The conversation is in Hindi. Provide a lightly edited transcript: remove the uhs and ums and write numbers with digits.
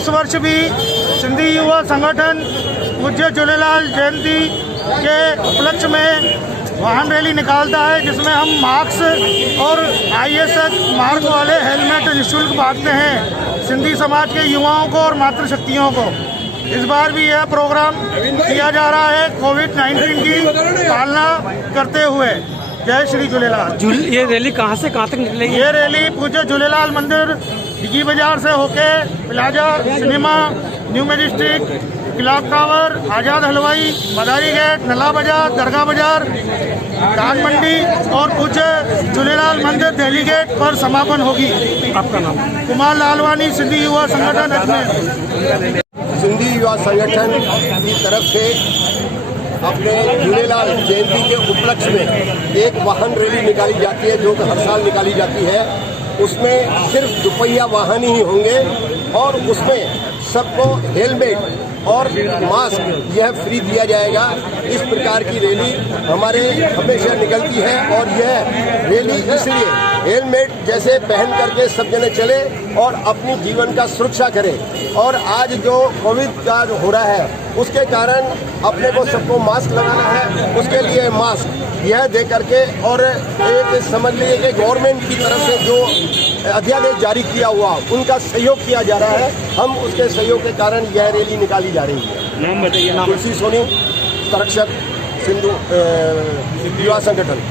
इस वर्ष भी सिंधी युवा संगठन पूज्य झूलेलाल जयंती के उपलक्ष्य में वाहन रैली निकालता है, जिसमें हम मास्क और ISS मार्क वाले हेलमेट निःशुल्क बांटते हैं सिंधी समाज के युवाओं को और मातृशक्तियों को। इस बार भी यह प्रोग्राम किया जा रहा है कोविड-19 की पालना करते हुए। जय श्री झूलेलाल। ये रैली कहाँ से कहाँ तक निकलेगी? ये रैली पूज्य झूलेलाल मंदिर डिगी बाजार से होके Plaza Cinema, New Majestic, Clock Tower, Azad Halwai, Madari gate, नला बाजार, दरगाह बाजार, दान मंडी और पूज्य झूलेलाल मंदिर दिल्ली गेट पर समापन होगी। आपका नाम? कुमार लालवानी, सिंधी युवा संगठन अजमेर। सिंधी युवा संगठन की तरफ से अपने झूलेलाल जयंती के उपलक्ष्य में एक वाहन रैली निकाली जाती है, जो हर साल निकाली जाती है। उसमें सिर्फ दुपहिया वाहन ही होंगे और उसमें सबको हेलमेट और मास्क यह फ्री दिया जाएगा। इस प्रकार की रैली हमारे हमेशा निकलती है और यह रैली इसलिए हेलमेट जैसे पहन करके सब जने चले और अपनी जीवन का सुरक्षा करें। और आज जो कोविड का हो रहा है उसके कारण अपने को सबको मास्क लगाना है, उसके लिए मास्क यह दे करके और एक समझ लीजिए कि गवर्नमेंट की तरफ से जो अध्यादेश जारी किया हुआ उनका सहयोग किया जा रहा है। हम उसके सहयोग के कारण यह रैली निकाली जा रही है। नाम बताइए। तुलसी सोनी, संरक्षक सिंधु युवा संगठन।